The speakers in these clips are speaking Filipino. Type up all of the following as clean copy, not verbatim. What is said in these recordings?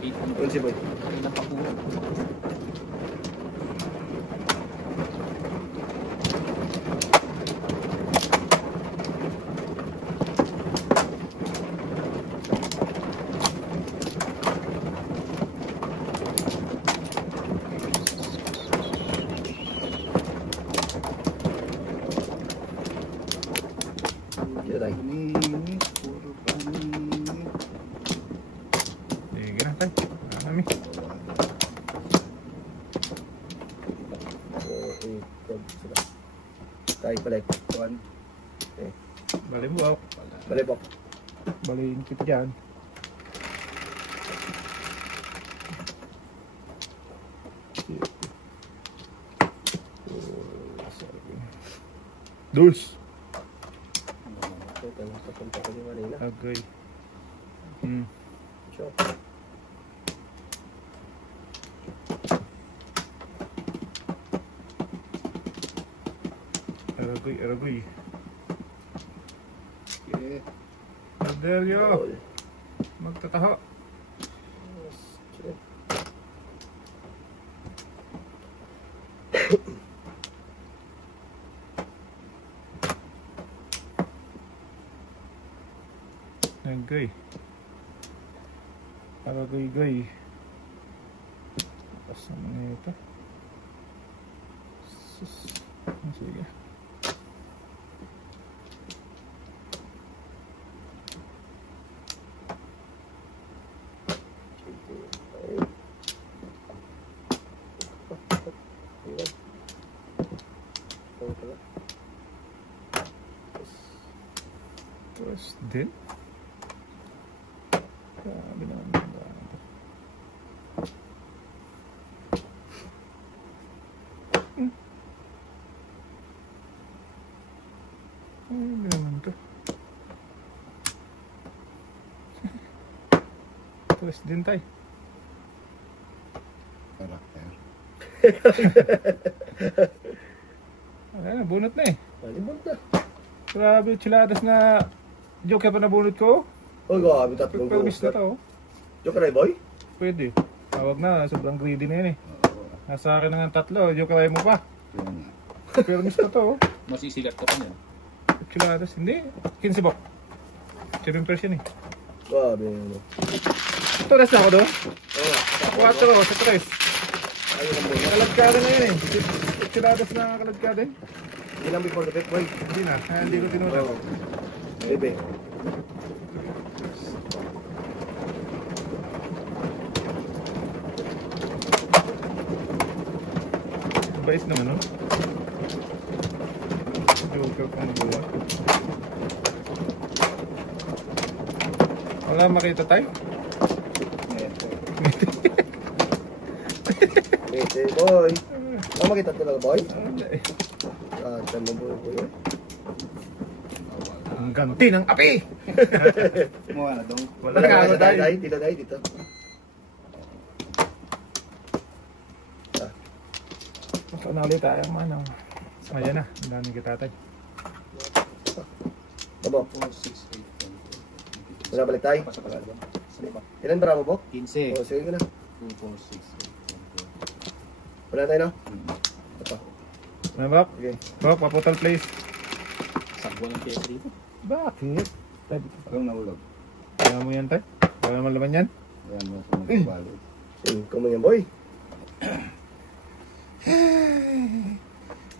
Yun si Boy. Tayo balik. Kuhan. Okay. Balibok. Balibok. Baliin kita dyan. Dus. Agay. Sure. Aragoy. Okay. Adelio. Magtataho. Agay. Aragoy. Tapos naman ito. Sige. Terus din. Grabe naman. Ano naman to? Terus din tayo. Karakter. Ayan, bunot na eh. Malibot na. Grabe, chiladas na joke pa na bunot ko. Oh, grabe tatlong Pagpagis na to. Joke na boy? Pwede. Tawag na, sobrang greedy na yun eh. Nasa akin na nga tatlo, joke mo pa. Pero miss ko to. Masisigat ka pa niyan. Chiladas, hindi. 15 bok. 7 person eh. Grabe yun. Ito, rest na ako doon. Oo. 4 ako, sa 3. Ayun ang boy. Kaladkada na yun eh. Chiladas na kaladkada eh. Hindi lang before the bet boy. Hindi na, hindi ko tinutap. Bebe. Bait naman no? Joker pang buwa. Wala makita tayo? Bebe boy. Ano makita talaga boy? Wala eh. Saan mo boy? Ang ganti ng api! Mukha na dong. Wala na ako tayo. Dito tayo, dito. Maka na ulit tayo manang. Ayan na, ang daming kitatay. Babo, 4, 6, 8, 10. wala balik tayo. Ilan ba mo, Bok? 15. O, sige ka na. 2, 4, 6, 8, 10. Wala tayo, no? Ito. Ano Bok? Okay. Bok, paputal place. Sagwa ng PS dito. Bakit? Tayo dito. Parang nahulog. Kaya mo yan tayo? Wala naman laman yan? Ayan mo sa magkabalo. Ikaw mo yan, boy.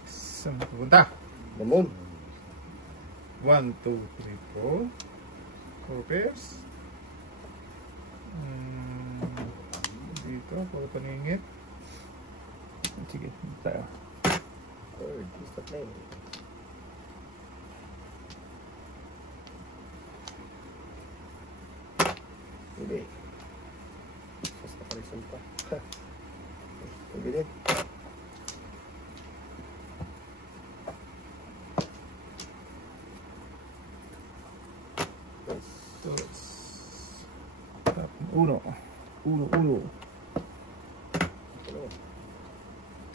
Saan na pupunta? Mamon. 1, 2, 3, 4. 4 pairs. Dito, puro paningit. Sige, tayo. Third, stop na yun. Hindi. Basta parisan pa. Hindi din.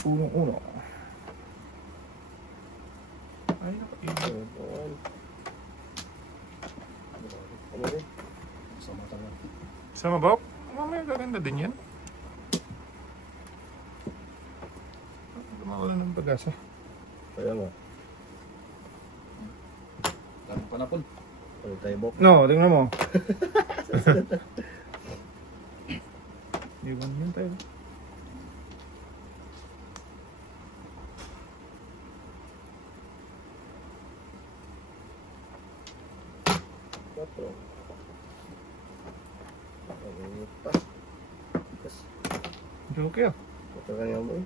Uno. Ay, nakaiba. Ano din? Sa mata lang. Sama, Bok? Mamaya gaganda din yan. Mawala ng pag-asa. Kaya nga. Daming panapon. Ano tayo, Bok? No, tingnan mo. Iwan yun tayo. Quatro. Ano pa? Yes. Joke yun. Ito ka niya mo eh.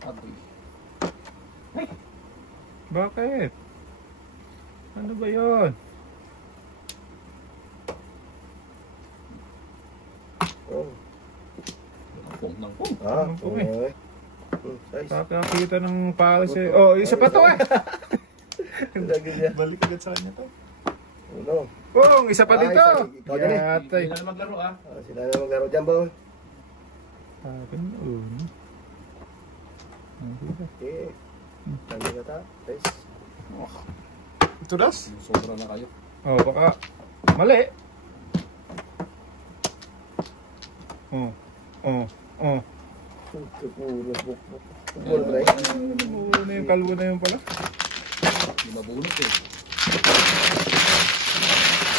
Adoy. Bakit? Ano ba yun? Oh. Ng pong. Ah, Ano po eh? okay. Size. Kakakita ng pares eh. Oh, isa pa to eh. Lagi niya. Balik ulit sa kanya to. Ano? Oh, isa pa dito. Ikaw din eh. Yatay. Hindi na maglaro ah. Sila na maglaro dyan, Bo. Akin, oh. Okay. Tanda ka ta. Size. Ito das? Sobra na kayo. Oh, baka mali. Oh, oh, oh. Ito puro buk. Puro ba eh? Ano yung kalbo na yun pala? Hindi mabunot eh.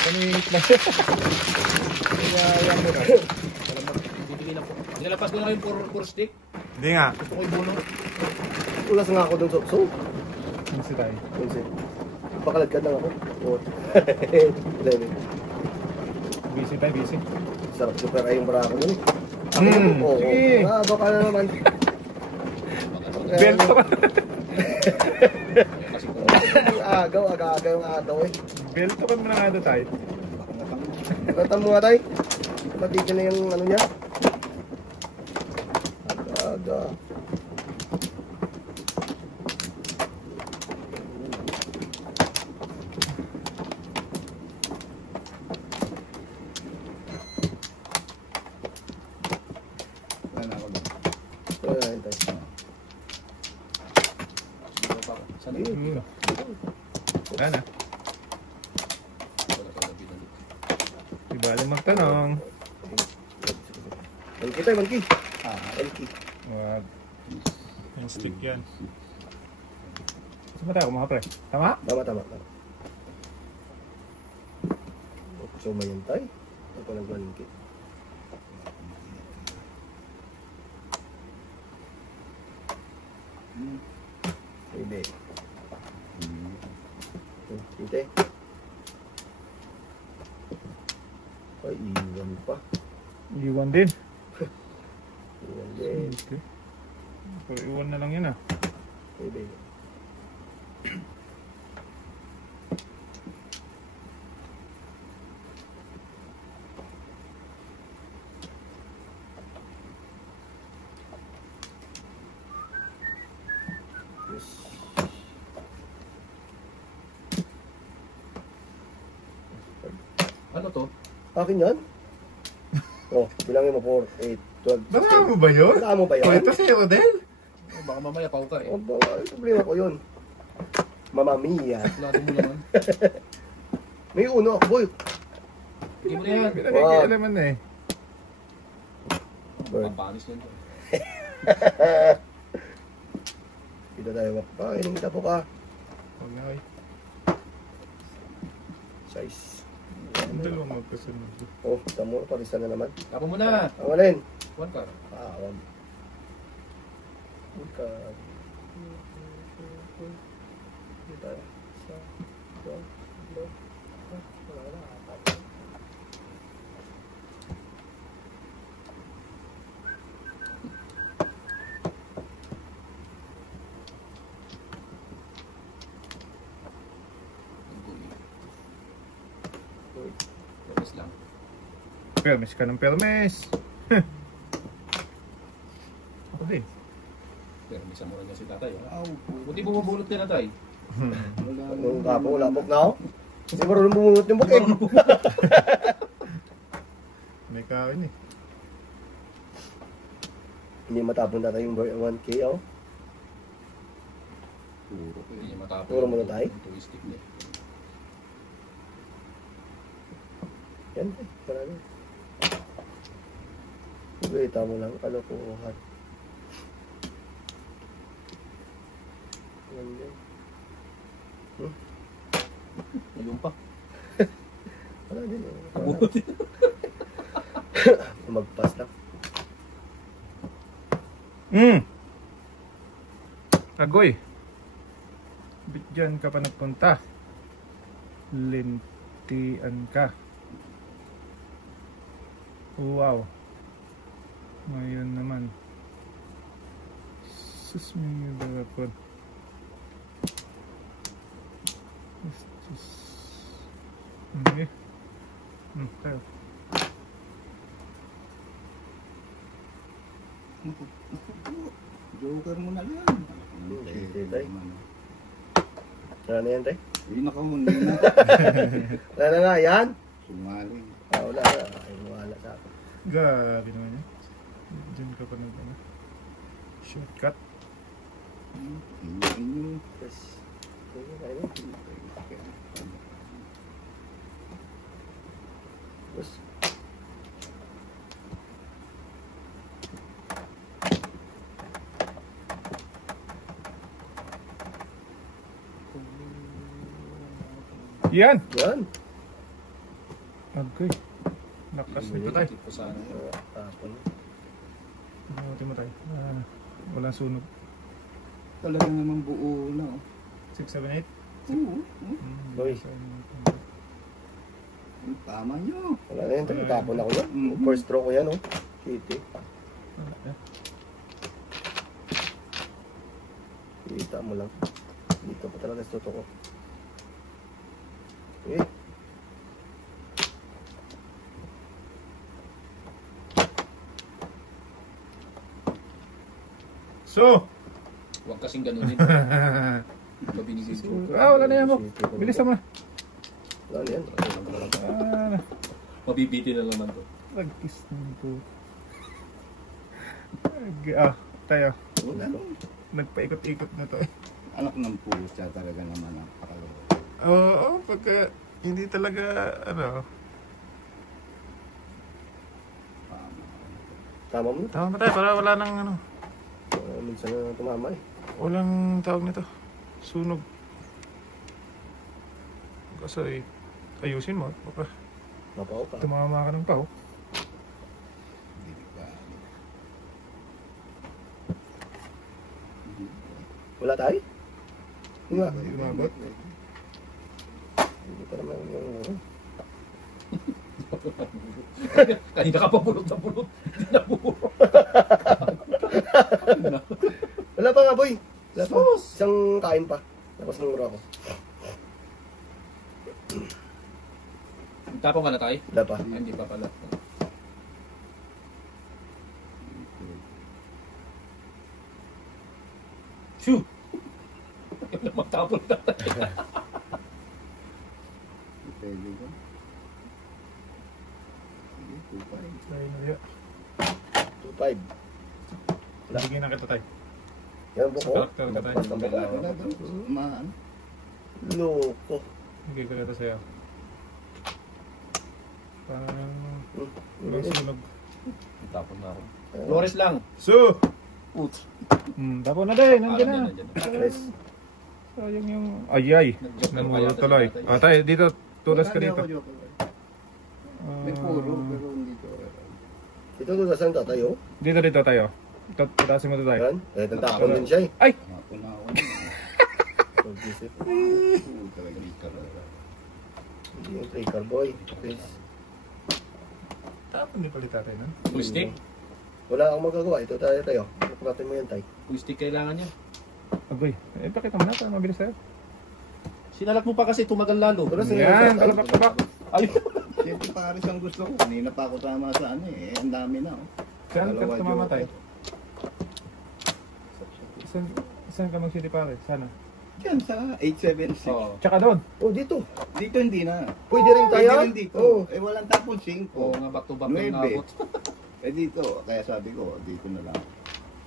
Paningit na siya. Kaya yan mo na. Bibigyan na po. Nilalabas ko na kayo puro stick. Hindi nga. Gusto ko yung bunot. Ulas nga ako dun sa so. Ano si tayo? Kasi pakalagkad lang ako. Oh. Busy tayo, busy. Sarap super ay yung barako dun eh. Oo. Sige. Ah, baka na naman. Belto ka. Kasi kung Agaw yung agaw eh. Belto ka muna nga doon tayo. Ratan mo nga tayo. Matigil na yung ano niya. Aga. wala na ako lang. Wala na tayo. Sana Wala na. wala ka na binalik. Di bali magtanong. Malki tayo, malki. Ah, Malki. Wag. Yung stick yan. Saan ba tayo kumaha, pre? Tama? Tama. So, mayan tayo. Ito ko nagmalki. Hindi. Hindi. Ay, iwan pa. Iwan din. Iwan din. Okay. Pero iwan na lang yan ah. Hindi. Yes. ano to? Akin yan? Oh, bilangin mo 4, 8, 12. Baka mo ba yun? Wala mo ba yun? Ito si Rodel? Oh, baka mamaya pauta eh. Oh, ay, problema ko yun. Mamma mia. Lado mo naman. May uno ako, boy. Hindi mo na yan. Pinagkikialaman na eh. Bird. Pampanis lang to. Dito tayo makapakiling tapo ka. Huwag na kayo. Size. Ang dalawang magkasunod. Oh, tamo, parisa na naman. Tapo mo na. Awalin. One car. Awal. Buka. Dito tayo. Sa. Do. Wala na. Tapos lang. Permis ka ng permis. Ako din. Pero may samura niya si tatay. Buti bumubulot ka na tay. Nung kapo, lapok na ako. Kasi marunong bumungot yung bukid. May kain eh. Hindi matapon na tayo yung 1K, oh. Hindi niya matapos. Puro mo na tayo? Yung two stick niya. Yan, parang. Wait, mo lang, kalokohan. Yan din. Ayun pa. Wala din. Kabulot. Magpas lang. Agoy. Bigyan ka pa nagpunta. Lintian ka. Wow. Ngayon naman. Sus mo yung bagapon. Okay. Tayo. Joker mo na lang. Wala na yan, tay? Hindi nakahuni na. Wala na nga, yan? Sumaling. Wala na. Ay, wala sa akin. Grabe naman yan. Diyan ka pa nag shortcut. Inyo. Yes. Ayun. Yes. Yan! Yan. Agoy. Lakas nito tayo. Tipo sa ano. Tapon. Buti mo tayo. Walang sunog. Talaga naman buo na. 6, 7, 8. Oo. Boy. Tama nyo. Wala na yan, tay. Tapon ako yan. First throw ko yan, oh. Kitty. Kita mo lang. Dito pa talaga sa toto ko. Okay. So! Huwag kasing ganunin. Mabinigay ko. Wala na yan mo. Bilisan mo na. Wala na yan. Mabibiti na naman to. Lagkis naman po. Tayo. Wala na. Nagpaikot-ikot na to. Anak ng pusa talaga naman ang pakalaro. Oo, pagka hindi talaga, Tama mo na. Tama ba tayo? Para wala nang, Minsan na tumama eh. walang tawag nito. Sunog. Kasi, ayusin mo. Baka Mapaw pa. tumama ka ng pao. Hindi ba? Wala tayo? Wala. Lumabot. Hindi pa naman yung... Kanina ka pa bulot na bulot. Hindi na bulot. Wala pa nga, boy. Wala pa. Isang kain pa. Tapos nangura ako. Tapong ka na tayo? Wala pa. Ay, hindi pa pala. Shoo! Magtapon na tayo. Depende ko. Sige, kupay. Tayo na yun. 2-5. Bigyan na kita tayo. Yan po ko. Karakter ka tayo. Basta Wala, ba? wala doon. Maan. Loko. Bigyan ko kita sa'yo. Parang walang Hmm. sunog. Tapon na ako. Flores lang. So! Put. Tapos na din. Nandiyan na. Nandiyan na. Yes. Sayang yung... Ay! Namulot tuloy. Tayo, dito. Tulas ka dito. May puro, pero hindi ko. Ito tutasan tayo. Dito tayo. Tutasin mo ito tayo. Yan. Eh, tatapon din siya eh. Ay! Mapunawan. Pag-isip. Talaga ikar. Hindi yung trigger boy. Please. Tapon din palit natin. Full stick? Wala akong magagawa. Ito tayo. Natin mo yan tayo. Full stick kailangan niya. Agoy. Pakita mo na para mabilis tayo. Sinalat mo pa kasi tumagal lalo. Pero Yan, talabak-tabak. Ay! Siyempre pares ang gusto ko. Kanina pa ako tama sa ano eh. Ang dami na. Oh. Saan ka Dalawa tumamatay? joker. Saan ka mag-city pare? Sana. Yan sa 876. Oo. Tsaka doon. Oh, dito. Dito hindi na. Pwede rin tayo. Pwede rin dito. Oh. Eh walang tapon 5. Oo nga, back to back yung Nuebe. nabot. Eh dito, kaya sabi ko, dito na lang.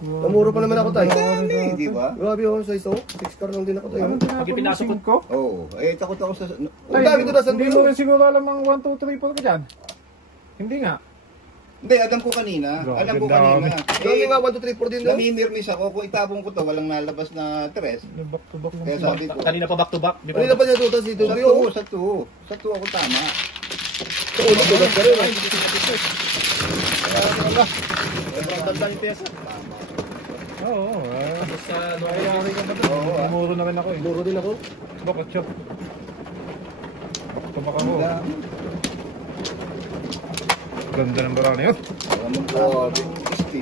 Namuro pa naman ako tayo. Dami, di ba? Grabe oh, size oh. 6 car lang din ako tayo. Anong tinapon mo, pinasok ko? 5? Oo. Eh, takot ako sa... Ang dami to nasa Hindi mo rin siguro alam ang 1, 2, 3, 4 ka dyan. Hindi nga. Hindi, alam ko kanina. Grabe, Alam ko dami. kanina. Dami nga 1, 2, 3, 4 din no? Namimirmis ako. Kung itapong ko to, walang nalabas na tres. Back to back lang. Kaya sabi ko, Kanina pa back to back. Ano na pa niya tutas dito? sa Sabi tuo, oh. sa tuo. Sa tuo ako tama. Sa ulo tutas ka rin. Sobrang tanda ni Tessa. Oo. Sa Mayayari ka ba doon? Oo, ah. Namuro na rin ako eh. Muro din ako. Bakit siya? Back to back ako. Ganda ng bara na yun.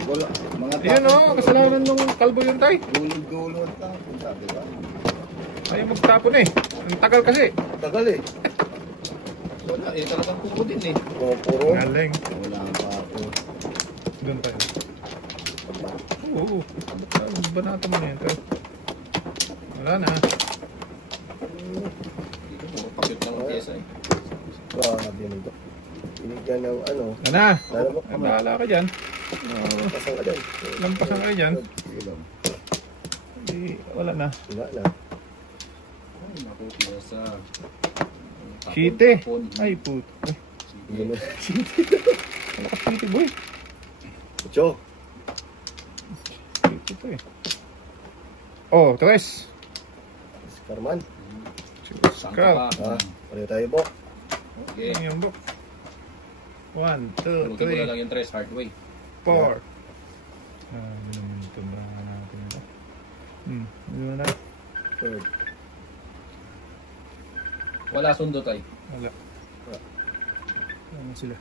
Wala. Mga Ayan o, kasalanan nung kalbo yun tay. Dulod-dulod lang. Kung sabi ba? Ayaw magtapon eh. Ang tagal kasi. Tagal eh. Wala eh, talagang kuko din eh. Puro. Galing. Wala pa ako. Doon tayo. Oo. Banata mo na yun tay. Wala na. Dito, puro pakit lang ang pyesa eh. Grabe nito. Binigyan ng ano. Wala na. Lalo mo. Bahala ka dyan. Pasang ka dyan. Lampasan ka dyan. Sige lang. Hindi, wala na. Wala na. Ay, naku, pyesa. Chite. Ay, puto. Ay, Yun na. wala ka chite boy. Ocho. Chite to eh. Oh, tres. Carman. Scar. Ah, pareho tayo po. Okay. Ang yambok. 1, 2, Lugi mo na 3, lang yung tres, hard way. 4. Ano naman ito ba natin ito? Ano na? Third. Wala sundo tayo. Wala. Ano sila?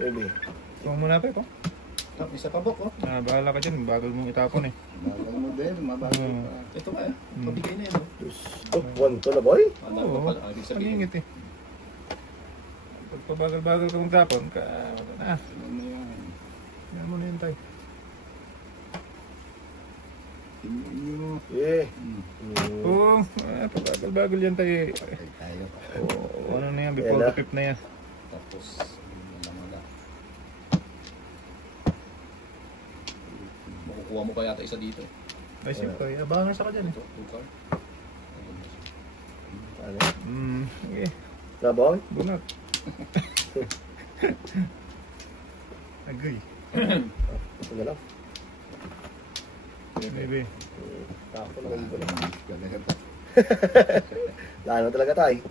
Maybe. Ito muna tayo ito. Isa pa bok, oh. Bahala ka dyan. Bagal mong itapon eh. Mabagal mo din. Mabagal pa. Ito ba eh. Pabigay na yan, oh. Oh, 1 to na boy. Wala pa pala. Ibig sabihin. Pag-ingit eh. Pagpabagal-bagal ka magtapon, wala na. Ano yan? Yan mo na yun tayo. Tingnan nyo. Yeah. Oo, pabagal-bagal yan tayo eh. Tayo. Oo, ano na yan, before Yan na. the fifth na yan. Tapos, wala. Makukuha mo pa yata isa dito. Ay, siyempre, abangan sa ka dyan eh. Ito, tukar. Ano? Okay, Nabaw? bunot. Agoy. Ito na lang. Maybe. Tapo na lang ko lang. Ganun. Lalo talaga tayo.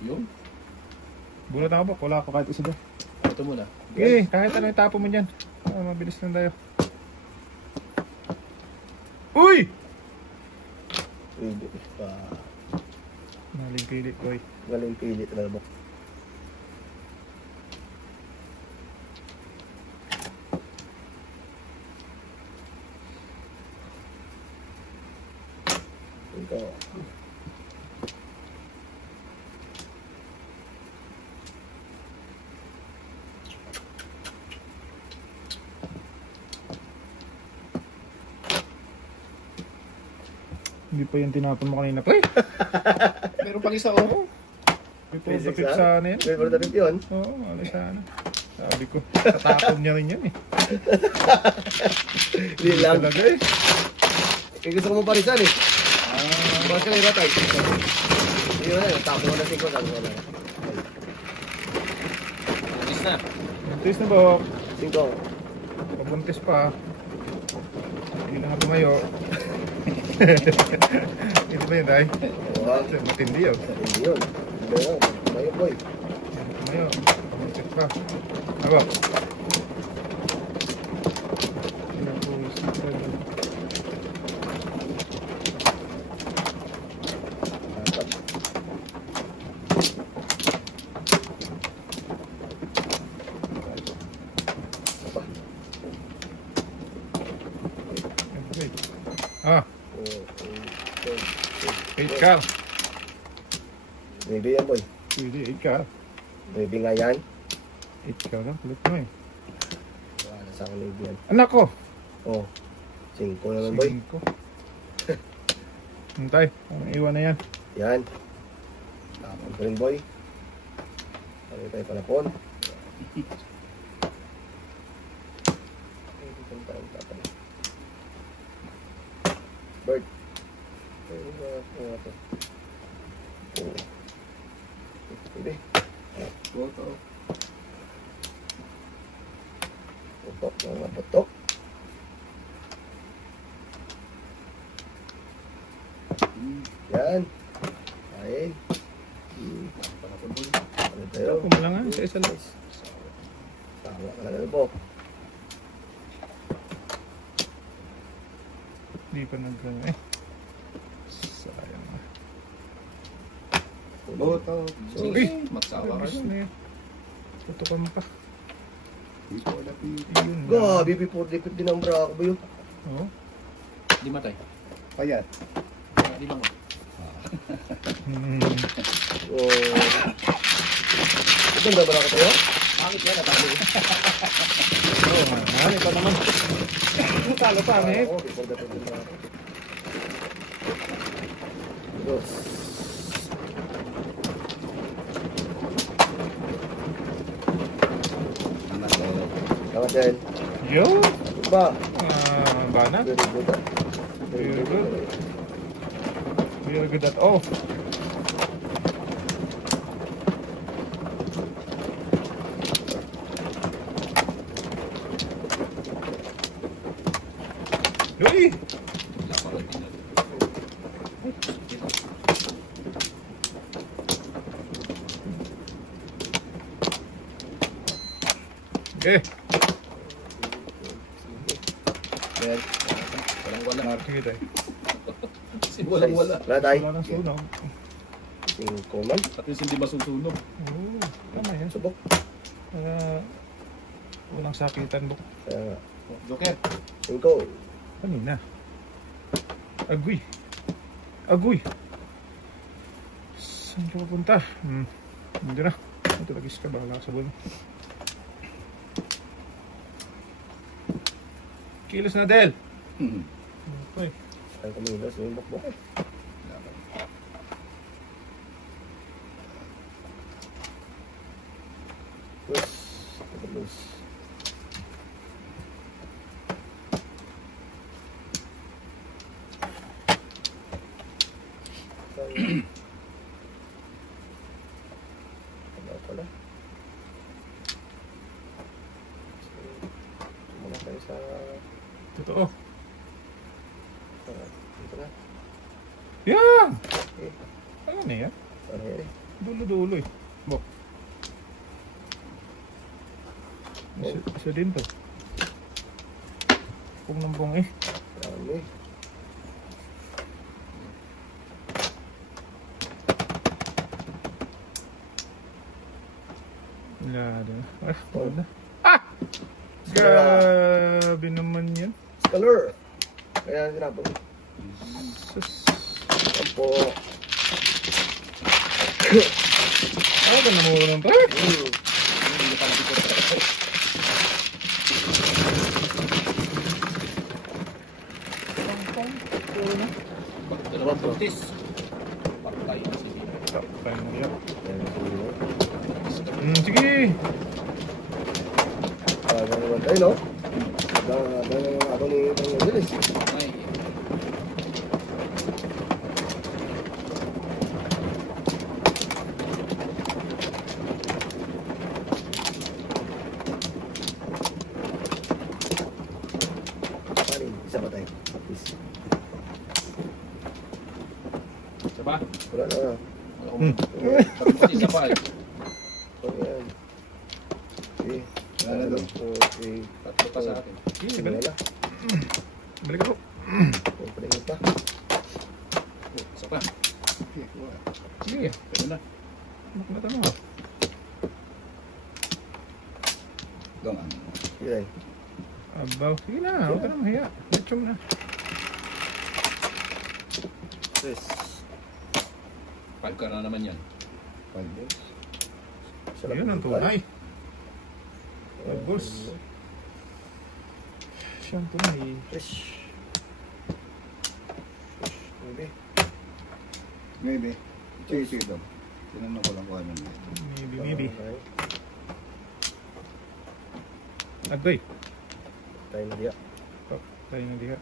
Yun. Bunot ako ba? Wala ako kahit isa doon. Ito muna. Okay, kahit ano yung tapo mo dyan. Mabilis lang tayo. Uy! Pili. Maling pilit, boy. Galing pili talaga mo. Ito. Hindi pa yung tinapon mo kanina, pre. Meron pang isa, oh. Before the fifth sana yan. Wait for the fifth yun. Oo, alis sana. Sabi ko, tatapon niya rin yan eh. Hindi lang. Talaga eh. Eh, gusto ko mo parisan eh. Bakit ka na iba tayo? Hindi na yun. Tapo ko na 5. Sabi ko na. Alis na. Buntis na ba? 5. Pabuntis pa. Hindi na nga tumayo. Ito ba yun, Day? Oo. Matindi yun. Hindi yun. Hindi yun. Tayo boy. Tumayo. Pabuntis pa. Aba. Ah, 8 ka. Maybe yan boy. Pwede, 8 ka. Maybe nga yan. 8 ka lang. Kulit mo eh. Wala sa akin maybe yan. Anak ko. Oh. 5 naman boy. 5. Hintay, ang iwan na yan. Yan. Tapos rin boy. Ano tayo palapon? Hindi. Boto. Putok, mga putok. Yan. Kain. Ano tayo? Ako mo lang ha, sa isa lang. Tama ka na po. Hindi pa nagkano eh. Sayang na. Boto. Uy! Magsawa ka. Ayos na eh. Tutukan pa. Dito wala pili. Yun na. Gabi, before dipit din ang brako ba yun? Oo. Di matay. Payat. Di lang. Hmm. Oh. Ito ba brako tayo? Pangit yan, natalo. Oo nga. Ano pa naman? Talo pa eh. Oo, before dipit din brako. Dos. Anak ko. Selamat din. Yo! Ba? Banat. Very good. Very good. Very good at all. Uy! Okay. Yes. Walang-wala. Sige tayo. Walang-wala. Wala tayo. Wala nang sunog. 5 man. At least hindi masusunog. Oo. Tama yan. Subok. Para walang sakitan mo. Kaya nga. Joker. 5. Kanina. Agoy. Agoy. Saan ka papunta? Hindi na. Ito lagis ka. Bahala ka sa buwan. Kilos na, Del. Okay. Ang kumilos yung bukbok. Terus. Terus. Ano pala? Muna tayo sa... Totoo. Dito na. Yan! Eh, Ano na yan? ano yan eh? Dulo-dulo eh. Bok. Isa din to. Kung nambong eh. Dami. Wala na. Wala na. Ah! Grabe naman yan. Color. Kaya sinapos. Sus. Sampo. Ano ka naman pa? Dalawang puntis. Patay ang sili. Tayo mo yan. Sige. Ano naman tayo, no? Dahil ako ni Pang Angeles. Ay. Parin, isa pa tayo. Please. Isa pa? Wala na. Wala akong... Pati isa pa eh. Ayan. Okay. Wala na daw. Okay. Tatlo pa sa akin. Sige, Wala balik. na. Balik ako. Paling pa. Isa pa. Sige. Pwede na. Makulatan mo. Gaman. Yan. Abaw. Sige na. Huwag ka na mahiya. Let's na. Yes. 5 ka na naman yan. 5 balls. Yun ang tunay. Balls. Siyang tunay. Fresh. Fresh. Maybe. Maybe. Sige daw. Tinanong ko lang kung ano yun. Maybe. Agoy. Tayo na diya. Oh, tayo na diha.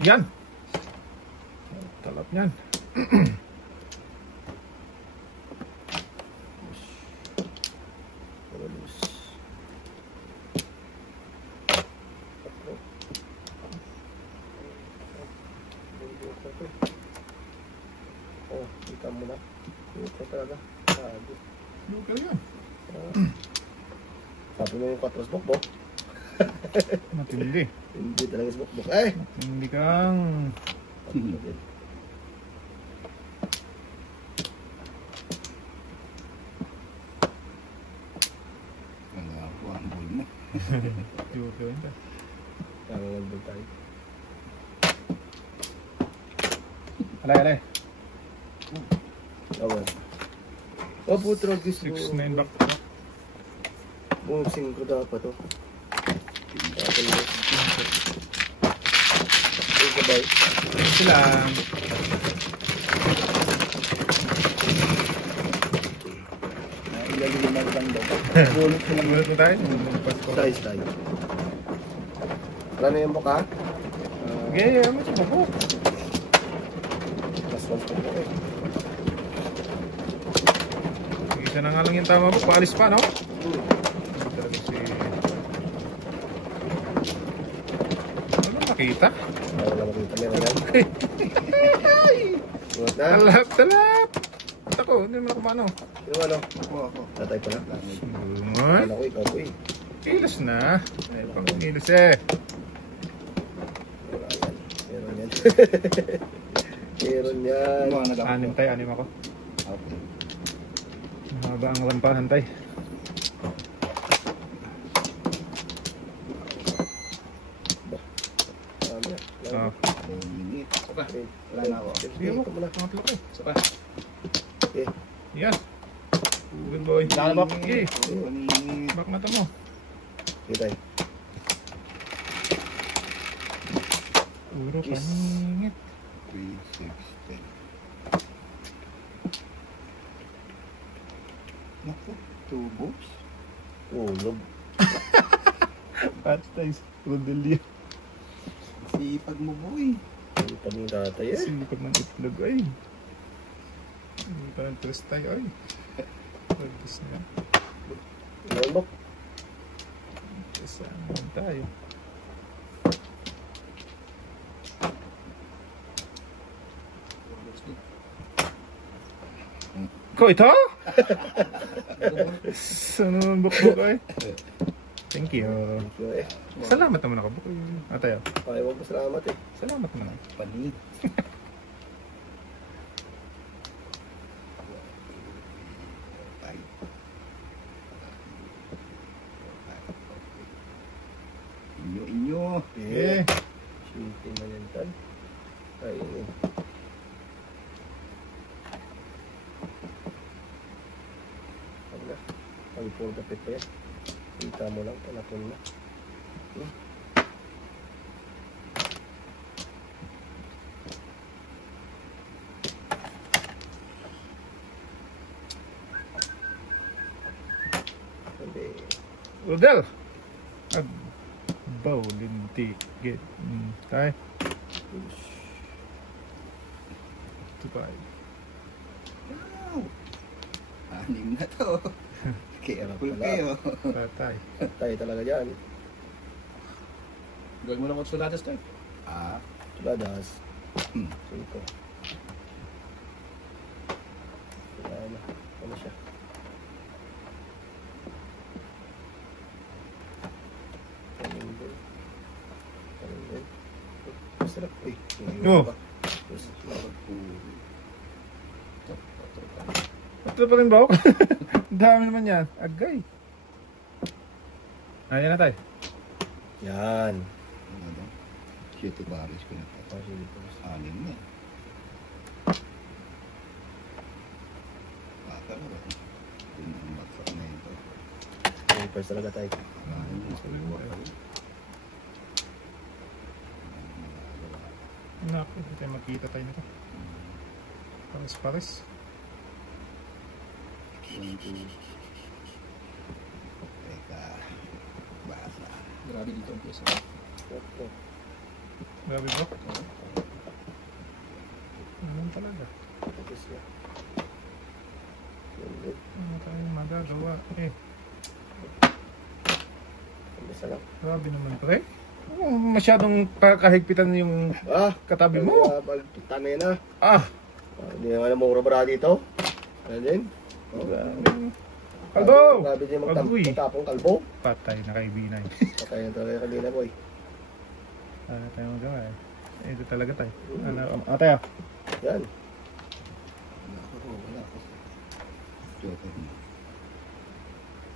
Yan. Talap niyan. Oh, kita mo na. Ito talaga. Sabi. Local yan. Sabi mo yung 4 bukbok. Matindi. Hindi talaga sa bukbok. Ay! Matindi kang... Wala ako ang bull mo. Local yan ka. Tama nagdun tayo. Alay, alay. Tama. Oh, putro. 6-9 back. Bumuksin ko dapat to. Tapos mo. Ay, kabay. Ito lang. Ilalim yung maganda. Bulit ko lang. Ulit mo tayo. Size tayo. Wala na yung buka? Okay, ano ito po? Mas once pa po eh. Isa na nga lang yung tama po. Paalis pa, no? Talaga si... Ano makita? Wala makita. Meron yan. Buhat na. Talap, talap! Ako, hindi mo na kumano. Yung ano? Ako. Tatay pa na. Ay, Ano ko, ikaw po eh. kilos na. Ay, pang kilos eh. Wala yan. Meron yan. Meron yan. Mga nag-ako. Anim tayo, anim ako. Okay. Mahaba ang rampahan tayo. Tama yan. Oh. Minit. Isa pa. Wala na ako. Sige mo, Ito muna. pangatlo ko. Isa pa. Okay. Yan. Good boy. Lalabak. Okay. Minit. Back na to mo. Sige tayo. Puro Kiss. paningit. 3, 6, 10. Naku, 2 books. Ulog. Patay sa Rodelio. Sipag mo, boy. Ang pag-ing tatay eh. Sipag ng itlog ay. Hindi pa ng twist tayo ay. Twist na. Nalok. Twist na tayo. Ko ito? Saan naman bukbuk ay? Thank you. Eh. Salamat naman ako. Atayo. Ay, huwag masalamat eh. Salamat naman. Panig. Inyo. Eh. Shooting na yan tal. Ay, ini. Wala. Ang full kapit pa yan. Kita mo lang, panapon na. Hindi. Rodel. Bowling ticket. Tayo. Tupay. Wow. Anim na to. Careful kayo. Patay. Tayo talaga dyan. Gawin mo ng konsulades tayo. Ah, Tuladas. Ito. Wala na. Ano siya? Kanin. Masarap eh. Oh. Masarap. Ito pa rin ba ako? Ang dami naman yan. Agay. Ayan na tayo. Yan. ano? 7 baris ko na to. Anim na. Baka na ba? Pinagmaksak na ito. Yung first talaga tayo. Naku, hindi tayo makita tayo nito. Pares-pares. Teka. Basa. Grabe dito ang pyesa. Ito. Grabe bro. Ano talaga? Tapos na. Sulit. Ano tayong magagawa? Eh, Isa lang. grabe naman pre. Masyadong kahigpitan yung katabi mo. Tanay na. Ah! Hindi naman ang mura dito. Ano din? Kalbo! Grabe din Agoy. magtapong kalbo. Patay na kaibigan. Patay na talaga kanina boy. Ano tayo magawa eh. Ito talaga tayo. Ano, tayo. Yan. Wala ako. Joker mo.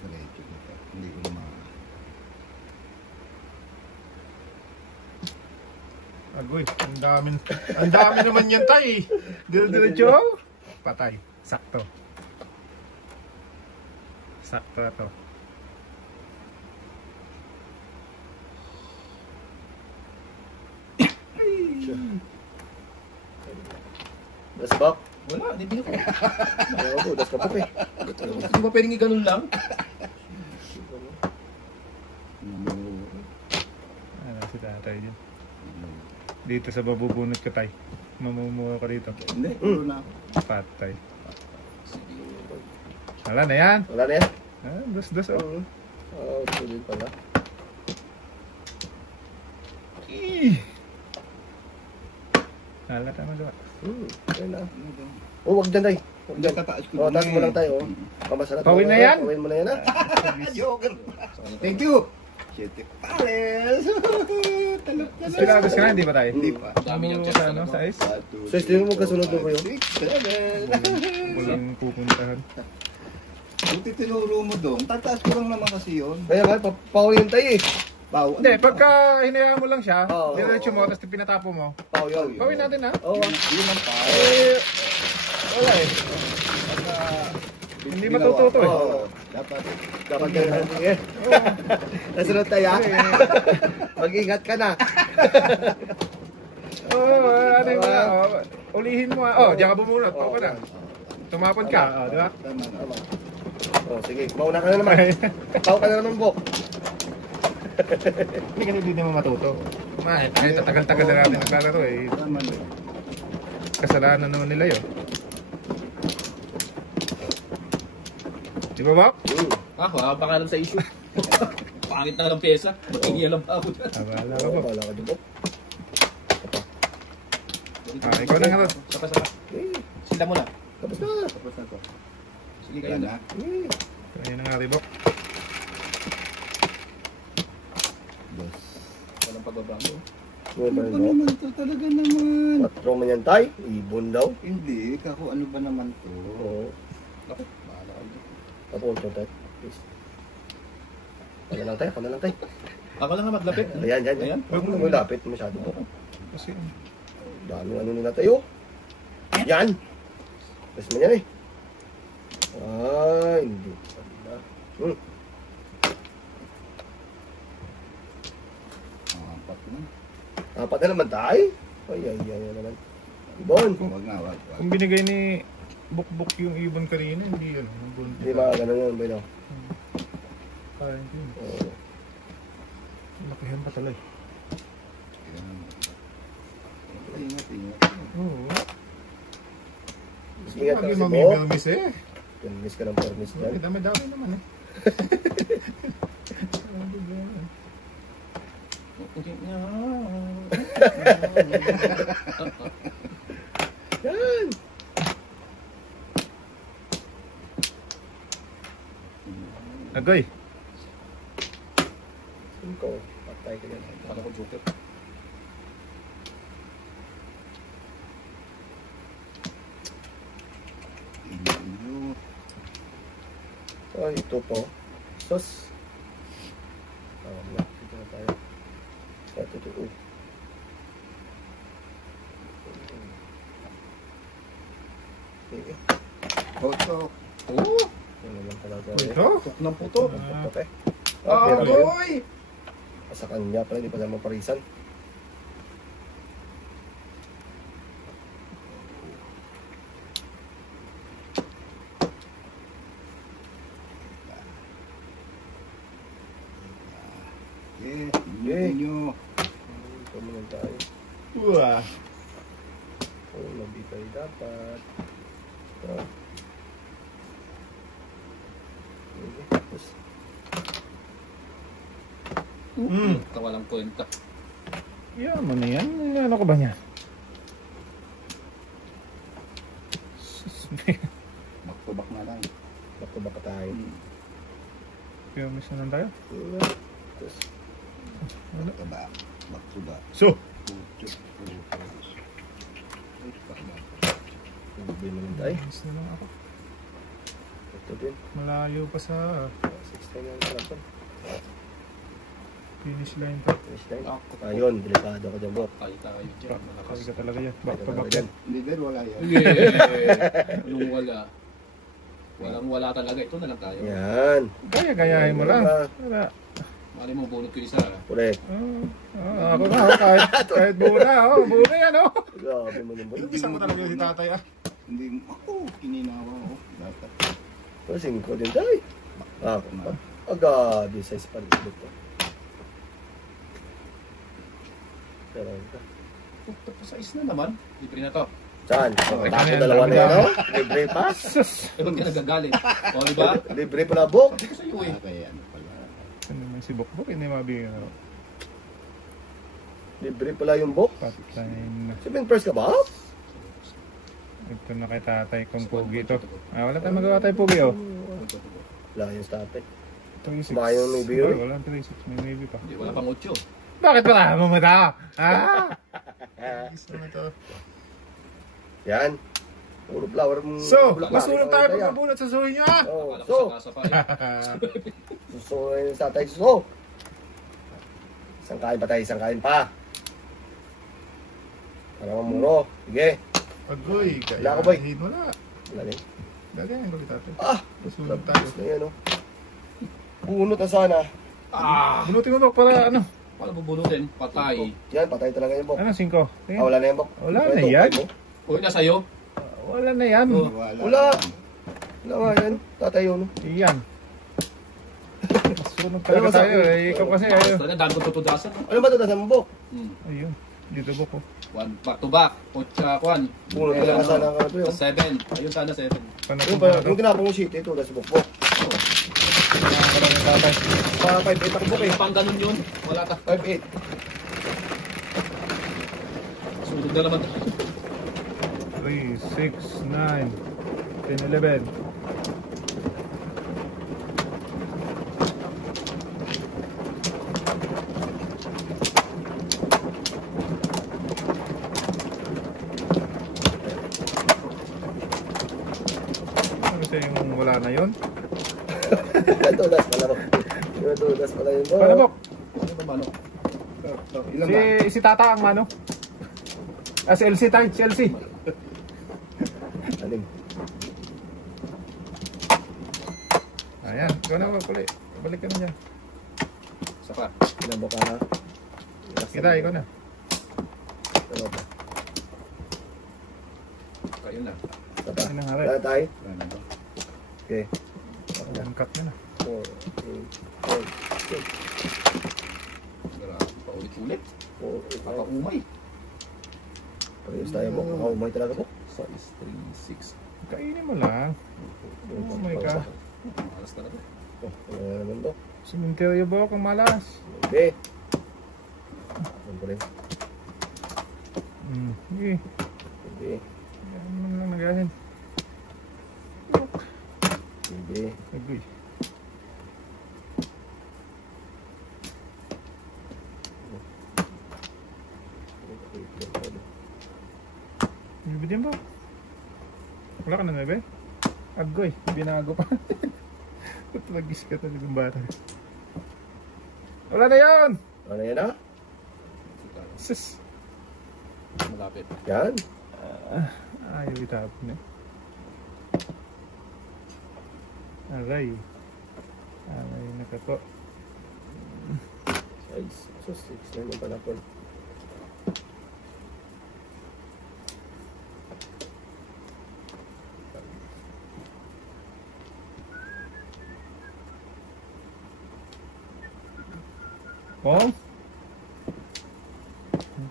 Diretso kita. Hindi ko naman. Agoy, ang dami naman yan tayo eh. Diretso. Patay. Sakto. Sakto ito. Das ba? Wala, hindi ko. Ayaw ko, das ka pa eh. Hindi ba pwedeng ganun lang? Ano si tatay dyan. Dito sa babubunot ka tay. Mamumuha ka dito. Hindi, puro na ako. Patay. Wala na yan. Wala na yan? Das oh. Tuloy pala. Wala tayo magawa. Yan na. Oh, wag dyan tayo. Wag Hindi, dyan. tataas ko. Oh, taas mo lang tayo. Kamasa na. Pawin na yan? Pawin mo na yan ha. Joker. Thank you. Siete pares. Talok ka na. Pilagos ka na, hindi ba tayo? Hindi pa. Dami niyang Mamumuha chest. sa ano, sa ice? So, hindi mo magkasunod mo yun? 6, 7. Walang pupuntahan. Buti tinuro mo doon. Tataas ko lang naman kasi yun. Kaya nga, pawin tayo eh. Pau. Hindi, pagka hinayaan mo lang siya, Oo. diretso mo, tapos pinatapo mo. Paw yun. Pawin natin ha. Oo. Yun ang pau. Eh, wala eh. Hindi matututo eh. Oo. Dapat. Dapat ganyan. Sige. Nasunod tayo ha. Mag-ingat ka na. Oo, ano yung mga, ulihin mo ha. Oh, diyan ka bumunot, pao ka na. Tumapon ka, di ba? Tama na. Oh, sige, mauna ka na naman. Paw ka na naman, Bok. Hindi kasi hindi naman matuto. Kahit tatagal-tagal na natin naglalaro eh. Tama na. Kasalanan naman nila yun. Di ba, Bob? Wala pa ka lang sa issue. Pangit na lang pyesa. Makikialam pa ako dyan. Wala ka, Bob. Wala ka dyan, Bok. Ikaw na nga, Bob. Sapa. Sila mo na. Tapos na. Tapos na to. Sige kayo na. Ayun na nga, Bob. Boss. Walang pagbabago. Ano Ano ba naman to? Talaga naman. Patrong man yan tayo. Ibon daw. Hindi. Kako ano ba naman to? Oo. Bakit? Bahala kayo. Tapos ito tayo. Please. Ano lang tayo? Ano lang tayo? Ako lang nga maglapit. Ayan, yan, yan. Ayan. Huwag mo malapit masyado po. Kasi, Daming ano nila tayo. Yan. Best mo yan eh. Ay, hindi. Apat na. Apat na naman tayo. Ay, naman. Ibon. Wag na, wag. kung binigay ni Bukbuk yung ibon kanina, hindi yun. Hindi ba ganun yun, Boy, no? Kaya hindi yun. Oo. Lakihan pa tala eh. Ingat, ingat. Oo. Ingat ka Lagi kasi, Bo. mamimilmis eh. Permis ka ng permis dyan. Dami-dami naman eh. Yan. Agoy. Ikaw, patay ka yan. Akala ko joker. Inyo. Ay, ito po. Sos. Wala. Dito na tayo. Ito. Boto. Oo! Ano naman talaga eh. Ito? Tok ng puto. Ito eh. Agoy! Sa kanya pala, hindi pa naman parisan. Yeah, inyo. Ito naman tayo. Wah. Oh, mabitay dapat. Ito. Okay, tapos. Kawalang kwenta. Yan mo na yan. Ano ka ba niya? Back to back na lang. Back to back tayo. Pero miss na lang tayo. Tapos. Back to back. Back to back. So, Hindi naman tayo. miss na lang ako. Ito din. Malayo pa sa 16 na lang ito. finish line pa. Finish line. Ayun, delikado ka dyan, bot. Tayo tayo dyan. Malakas. Kaya ka talaga yan. Back to back yan. Hindi din, wala yan. Anong wala? Walang wala talaga. Ito na lang tayo. Yan. Kaya-gayahin mo lang. Wala. Mali mo, bunot ko isa. Correct. Ako na, kahit buo na. Buo na yan, Grabe mo yung bot. Isang mo talaga si tatay, Hindi, ako, kininawa ko. Dapat. Pero 5 din tayo. Agad, size pa rin ito. Pero ito. Tapos sa is na naman. Libre na to. Saan? Okay, Tapo yan, dalawa na dami yan, na. no? Libre pa? Ewan ka nagagalit. O, di ba? Libre pala, bok. Ito sa iyo eh. Kaya ano pala. Ano naman si Bokbok, hindi mabigyan ako. Libre pala yung bok. Patay na. 7 first ka ba? Ito na kay tatay kong pogi ito. Wala tayong magawa tayo pogi, Wala yung static. 3-6. Kumain yung maybe, yun. Wala 3-6, may maybe pa. Hindi, wala pang 8. Bakit wala mo mata? Isa na to. Yan. Puro flower mo. So, Flower. masulong tayo Kaya. pagkabunat sa suhin nyo, ha? Oh, Akala ko so, sa kasa pa eh. suso yung tatay suso. Isang kain pa tayo, isang kain pa. Para mamuro. Sige. Agoy, Wala ko, boy. Wala. Wala rin. Gagayin ko kita. Ah! Masulong tayo. Tapos na yan, oh. Bunot na sana. Bunutin mo ba para ano? Paano bubunutin? Patay. Yan, patay talaga yung bok. Ano, 5? Wala na yung bok. Wala na Ito, yan. 5, oh. Uy, nasa iyo. Wala na yan. Wala. Wala nga yan. Tatay yun. Iyan. Masulong talaga tayo. Ikaw kasi ayaw. Talaga, dami kong tutudasan. Ano ba ito nasa mabok? Ayun. Dito ba ko? One back to back. Kotsa, kwan. Bunot na lang sana ang ano yun. 7. Ayun sana 7. Yung ba, yung kinapang yung shit, ito, nasa bok. Pa 5-8 ako bok eh. Pang ganun yun. Wala ka. 5-8. Sunod na naman. 3, 6, 9, 10, 11. Ano kasi yung wala na yun? Tulas pala bok. Tulas pala yun bok. Paano, Bok? Ano ba mano? Ilan ba? Si Tata ang mano? Si LC tayo, si LC. Alim. Ayan, ikaw na pala. Balik ka na dyan. Saka. Ilang bok ka na? Kita, ikaw na. Ano ba? Ayun na. Tapa. Ayun na nga rin. Wala tayo? Ano ba? Okay. Ayan, cut na na. 4, 8, 6, Grabe. Paulit-ulit. 4, 8, 9. Kakaumay. Parehas tayo bok. Nakaumay talaga bok. Size 3, 6. Kainin mo lang. Oh my God. Malas talaga. Ano naman bok? Simenteryo ba kung malas? Okay. Ano pa rin? Sige. Okay. Yan mo lang nagahin. Okay. Agoy. Bibigyan ba? Wala ka na nabe? Agoy, binago pa. Lagis ka talagang bata. Wala na yun! Ano yan ah? Sus! Malapit. Yan. Ayaw itapon eh. Aray. Aray nakapo. Size. So 6 na yung pala po. Oh?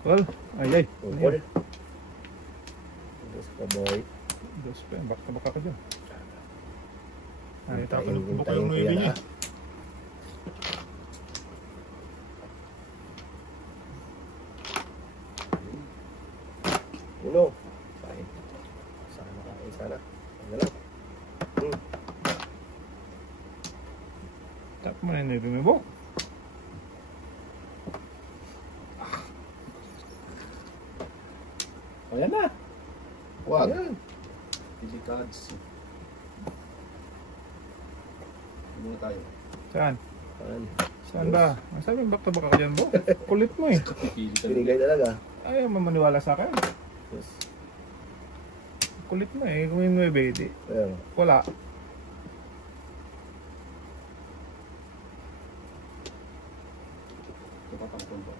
Well, ay. Ukol. Dos pa boy. Dos pa, baka ka dyan. Ay, Hintayin- tapos baka hintayin yung ko 9 yan, niya. ah. Uno. Kain. Sana kain, sana. Ano lang. Tap mo na yun, bumibok. Ayan na. Wag. Ayan. Pili cards. Muna tayo. Saan? Ayan. Saan ba? Ang sabi, back to back ka dyan, Bo. Kulit mo eh. Pili Binigay talaga. Ayaw mo maniwala sa akin. Yes. Kulit mo eh. Kung yung 9, di. Ayan. Wala. Ito pa pang punto.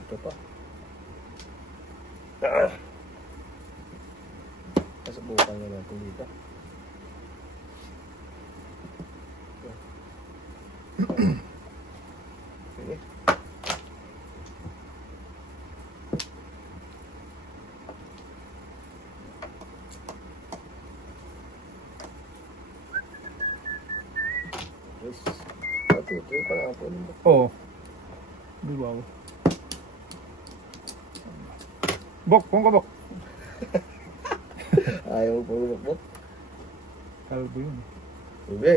Ito pa. Ah! Kasubukan na natin dito. Sige. Yes. Ito pa lang po. Oo. Di ba ako? Bok, kung ka bok. Ayaw po lumukbok. Kalbo yun. Ube.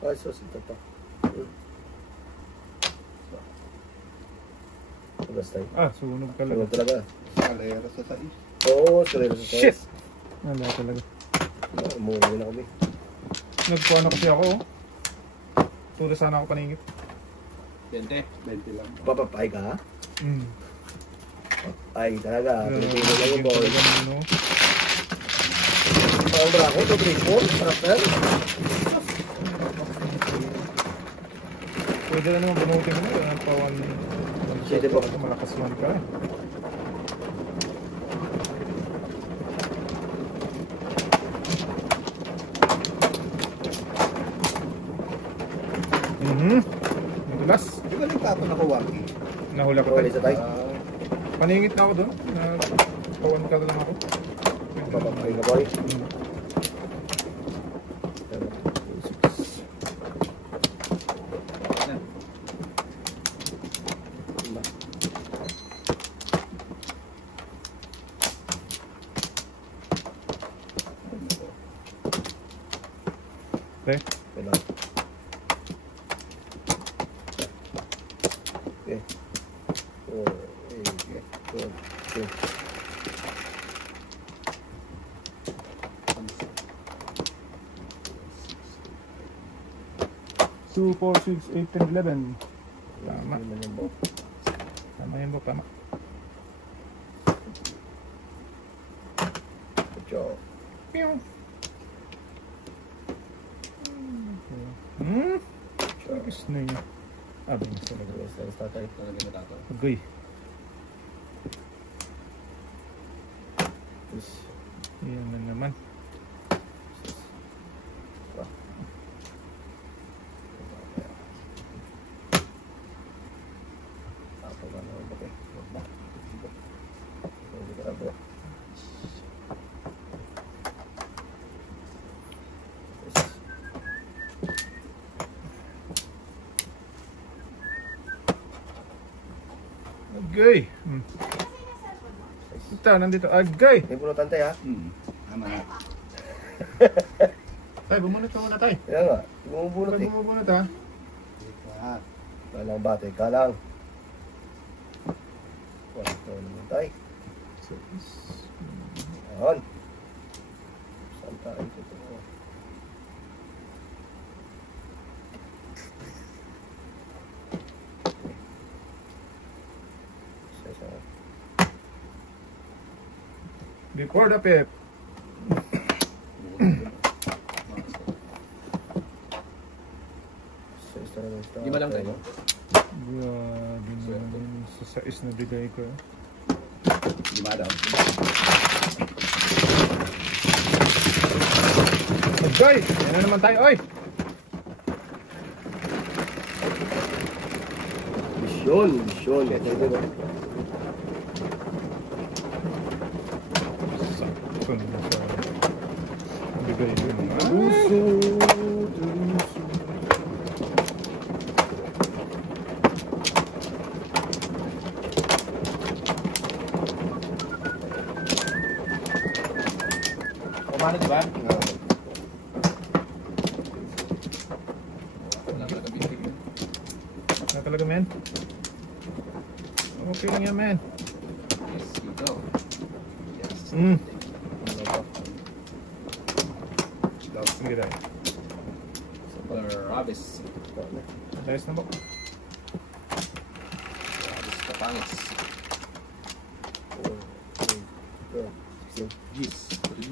Ay, sus, ito pa. Basta yun. Ah, sunog talaga. Ano talaga? Salera sa sais. Oo, sarili sa Shit! Wala talaga. Umuwi na kami. Nagkuhan kasi ako. Oh. Tula sana ako paningit. 20. 20 lang. Papapay ka, ha? Mm. Ay, talaga. Pinipili lang yung boy. Talaga, ano. Parang brako, 2, 3, 4. Sarap na yan. Pwede na naman bunutin mo. Yan pa 1. Pwede po. Malakas man ka. Dulas. Di ba nagtaton ako, Waki? Nahula ko Wali tayo. sa tayo. Paningit na ako doon. Pawan ka lang ako. Papapay ka, boy. Okay. Kailan? Okay. Oh, okay. Okay. 2, 4, 6, 8, 10, 11. Tama. Hindi man yung boy. Tama yan, Bob. Tama. Good job. Pew. Chokis na yun. Binis talaga. Yes, tatay. Talaga natato. Agoy. Yes. Yan na naman. Agay. Ito, nandito. Agay. May bunutan tayo, ha? Tama na. Tay, bumunot ka muna, tay. Kaya nga, bumubunot Tay, eh. bumubunot ha. Ah, Kalang bate, kalang. Wala ito naman tayo. Ayan. Saan tayo dito? Before the pep. Di ba lang tayo? Grabe naman sa sais na bigay ko. 5 daw. Goy! Yan na naman tayo, oy! Misyon. Ito ba? Sakto na sa... Bigay yun. Turuso. Kumano, di ba? Wala talaga bintik yun. Na talaga, men? Okay lang yan, men. Yes, you go. Yes. Sige tayo. Super Rabis. Ayos na ba? Rabis Kapangis. Gis. 3,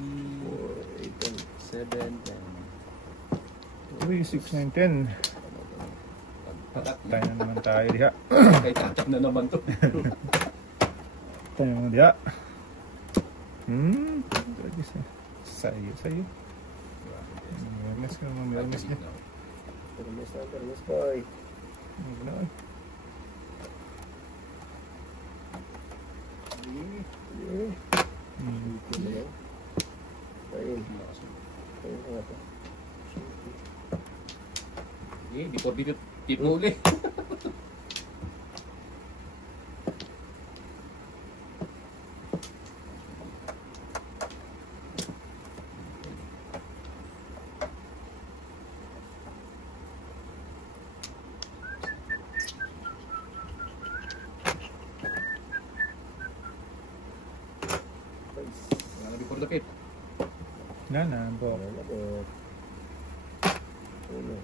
7, 10. Uy, 6, 9, 10. Patat Tayo na naman tayo diha. Kay tatak na naman to. Tayo naman diha. Sa'yo. Mermes ka naman, mermes niya. Termis boy. Ayun. Ayun nga to. Before tip mo uli. Before the pit. Na, po. Uno.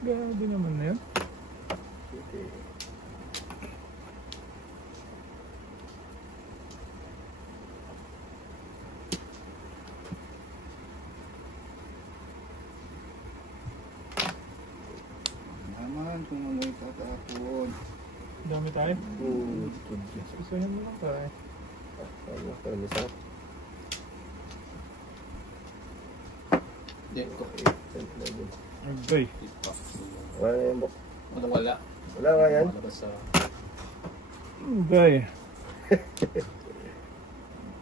Grabe naman na yun. Naman kung ano itatapon. Dami tayo. Good. Susuhin mo lang tayo. Ayun, termis ako. Hindi ko. 11. Okay. Tip pa. Wala na yung book. Walang wala. Wala nga yan. Malabas sa... Okay.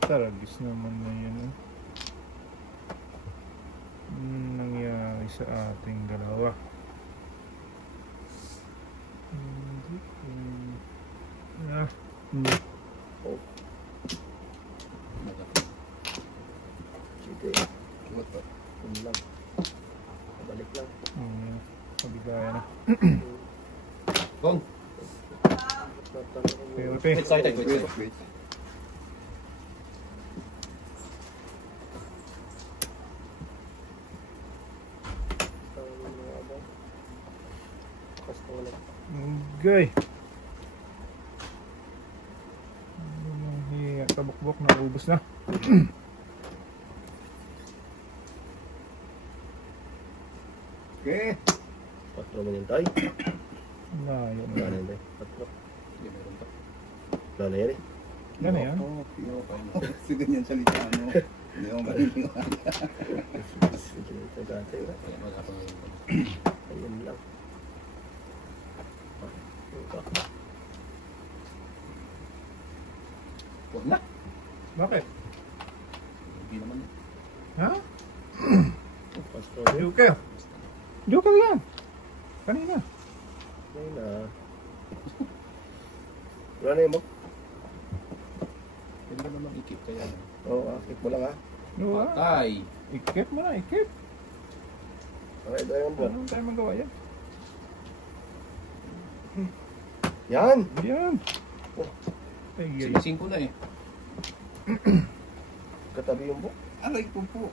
Taragis naman na yan. Nangyari sa ating dalawa. Oh. Sige. Yun lang. Balik lang. Pabigaya na. Gong! Okay. Wait, sorry, wait. Wait. Okay. Tabok-bok na ubos na. Okay. 4 man yun tayo. Layo Wala na. na yun tayo. 4. Hindi, meron pa. Wala na yan eh. Yan na yan. Kasi ganyan salita mo. Hindi ako marinig. Sige, ito dati. Kaya mag-apang yun. Ayun lang. Huwag na. Bakit? Hindi naman. Ha? Pasto. Joker. Joker yan. Kanina. Ayun na. Wala na yung book. Pwede ka naman i-keep kaya. Oo, click mo lang ha. Diba? Patay. Ikip mo na, ikip. Okay, ito yung book. Ano tayo magawa yan? Yan! Yan. Ay, ay. Sinising ko na eh. Katabi yung book. Aray ko po.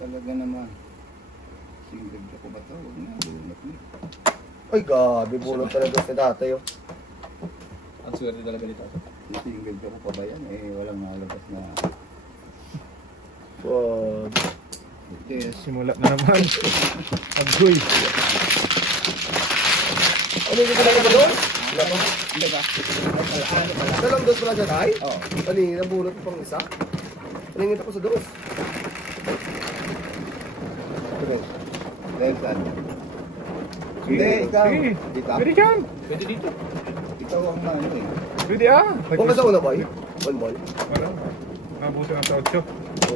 Talaga naman. Singgag ko ba ito? Huwag na. Bulunat na. Ay, gabi bulong talaga si tatay oh. Ang swerte talaga dito. Singgag ko pa ba yan? Eh, walang nalabas na. Wag. Yes. Simula na naman. Agoy. Ano yung talaga ba doon? Hindi ka. Dalang dos pala dyan, ay? Oo. Kanina, nabunot pang isa. Paningin ako sa dos. Dahil saan? Hindi, ikaw. Sige. Ikaw. Pwede dyan. Pwede dito. Ikaw ang ano eh. Pwede ah. Kung ka sa una, boy? One ball? Wala. Nabuti ng sa 8.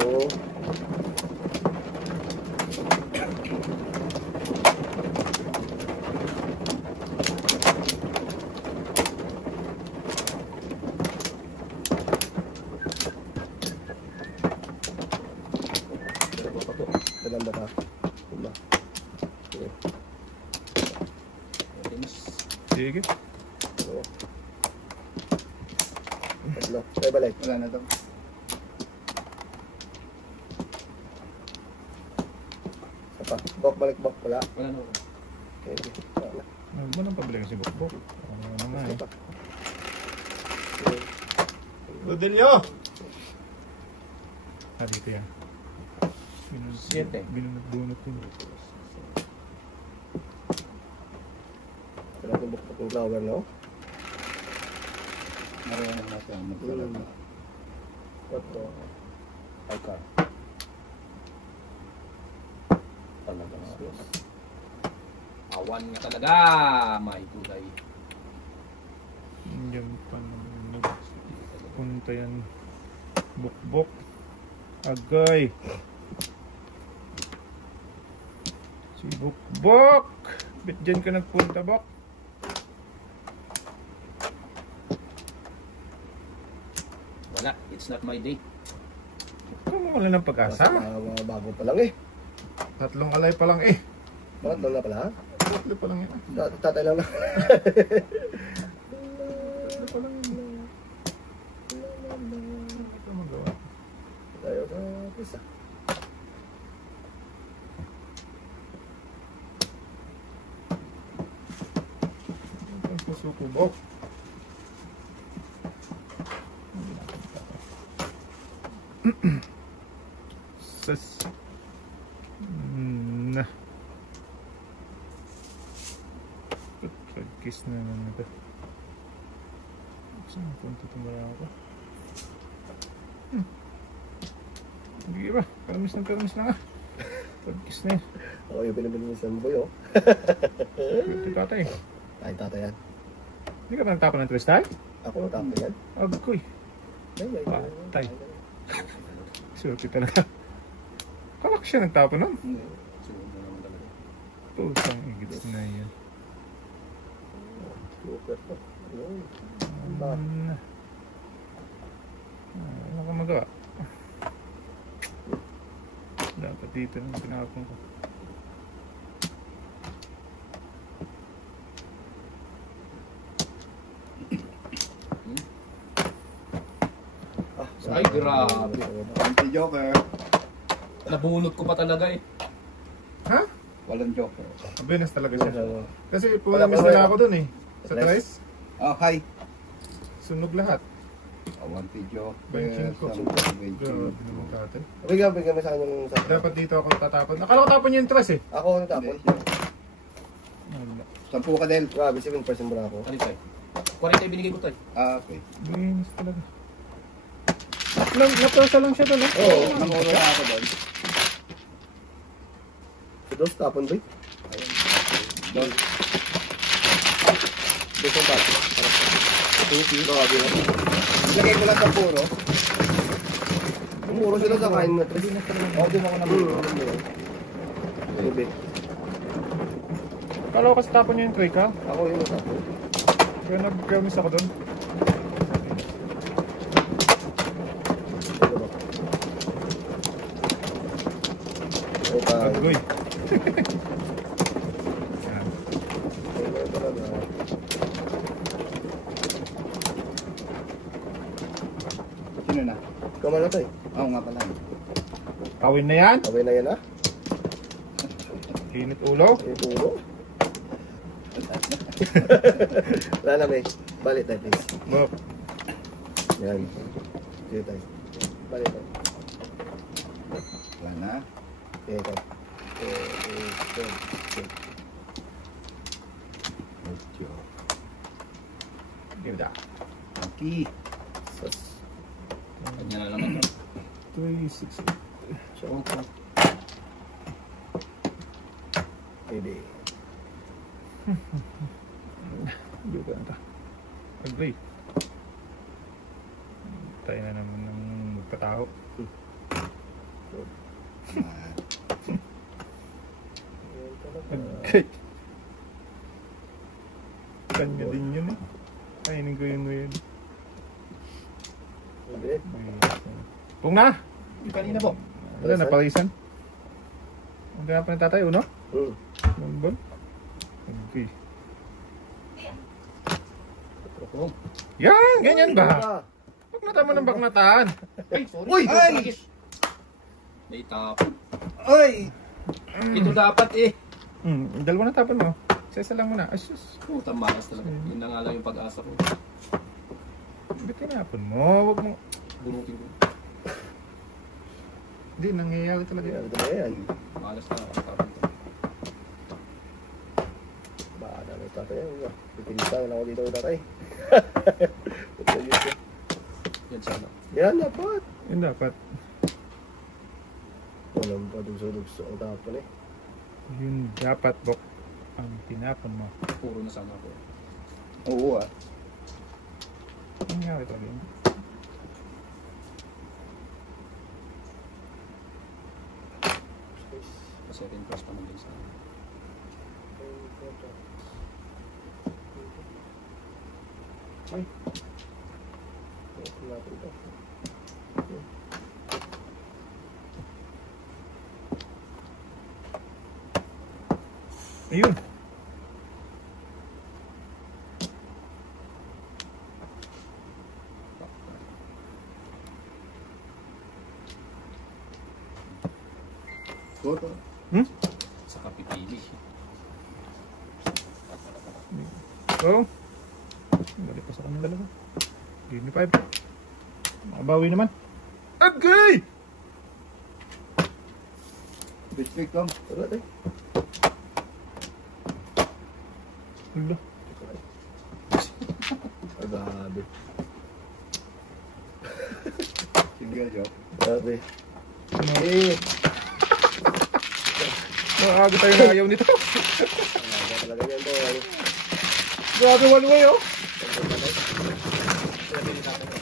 Oo. Dalang ba ka? Diba? Okay. Sige. Oo. Tatlo. Tayo balik. Wala na to. Isa pa. Bok, balik, bok. Wala. Wala na. Okay. Wala. Ano ba nang pabili kasi bukbok? Ano na Isa eh. pa. Ludelio! Ah, dito yan. Siyete. Binunod-bunot yun. Wala itong bukbok ng flower, no? Marunong na siya magsalata. Tatlo. Okay. Talaga. Awan nga talaga. May kulay. Yan pa naman. Punta yan. Bukbok. Agay. Si Bukbok. Ba't dyan ka nagpunta, Bok? Wala. It's not my day. Ikaw mo wala ng pag-asa. Mga bago pa lang eh. Tatlong alay pa lang eh. Bakit doon na pala, ha? Tatlo pa lang yan. Tatay lang na. Tatlo pa lang yan. Ito magawa. Tayo sa pisa. Ito ang pasuko, Bok. Sas. Na. Pag-kiss na naman ito. Saan punta tumara ako? Hindi ba? Permis na nga. Pag-kiss na yan. Ako yung pinabilisan mo, boy, oh. Ito tatay. Ay, tatay yan. Hindi ka ba nagtapon ng twist tayo? Ako ang tatay yan. Agkoy. Ay. Patay. Surti talaga. Kalak siya nagtapon nun. Hindi. Sunod na naman talaga. Pusang igits na yan. Super to. Ayun. Ba? Ano ka magawa? Dapat dito nang pinakapon ko. Ay, grabe. Anti-joker. Nabunot ko pa talaga eh. Ha? Walang joker. Abenas talaga siya. Kasi Wala pumamis pa na ba? ako dun eh. Sa Tres? tres, Ah, hi. sunog lahat. Anti-joker. Benching ko. Benching Grabe ko. naman tatay. Bigyan mo sa kanya ng sa... Dapat dito ako tatapon. Akala ko tapon niya yung tres eh. Ako ang tapon. Wala. 10 ka din. Grabe, 7% muna ako. Ano tayo? 40 binigay ko tayo. Ah, okay. Abenas talaga. Naprasa lang siya dun eh. Oo. Nangulo na ako doon. Sa dos, tapon, boy. Doon. Dos ang tapon. Tuki. Grabe na. Lagay ko lang sa puro. Muro sila sa kain mo. Oo, din ako naman. Grabe. Akala ko kasi tapon niya yung tray ka. Ako yung tapon. Kaya nag-promise ako dun. Agoy. Sino na? Kaman na to eh. Oo nga pala. Kawin na yan. Kawin na yan, ha? Init ulo. Yung puro. Wala na, may. Balik tayo, please. Bok. Yan. Sige tayo. Balik tayo. Wala na. Ito. Ganda. Okay. Sus. Kanya na lang ito. 3, 6, 8. Siyempre. Pwede. Hindi ko ito. Agree. Tayo na naman ng magpatao. Okay. Kanya din yun eh. Kainin ko yun ngayon. Pwede. Pung na! Yung kanina po. Wala na, palisan. Ang gana pa ng tatay, uno? Nambol? Okay. Yan! Ganyan ba? Baknatan mo ng baknatan. Uy! Ay! May tapon. Ay! Ito dapat eh. Dalawa na tapon mo. Isa lang muna. Ay, sus. Putang makas talaga. Yun na nga lang yung pag-asa ko. Ba't kinapon mo? Huwag mo. Bunukin ko. Hindi, nangyayari talaga yan. Ito na yan. Malas na. Tapon to. Baka na may tatay yan. Pipilitan ako dito tatay. Yan sana. Yan, dapat. Yun dapat. Walang pa dugso-dugso ang tapon eh. Yun dapat, Bok. Ang tinapon mo. Puro na sana ako. Oo ah. Nangyayari talaga yun. Second cross pa naman sana. Ay. Natin ito. Ayun. Goto. Sa kapipili. Oh. Balik pa sa kanyang dalawa. Give me 5. Makabawi naman. Agay! Biscuit lang. Wala tayo. Hulo. Ay, grabe. Sige, joke. Grabe. Eh. Maaga tayo na ayaw nito. Talaga talaga yan to. Grabe one way oh. Talaga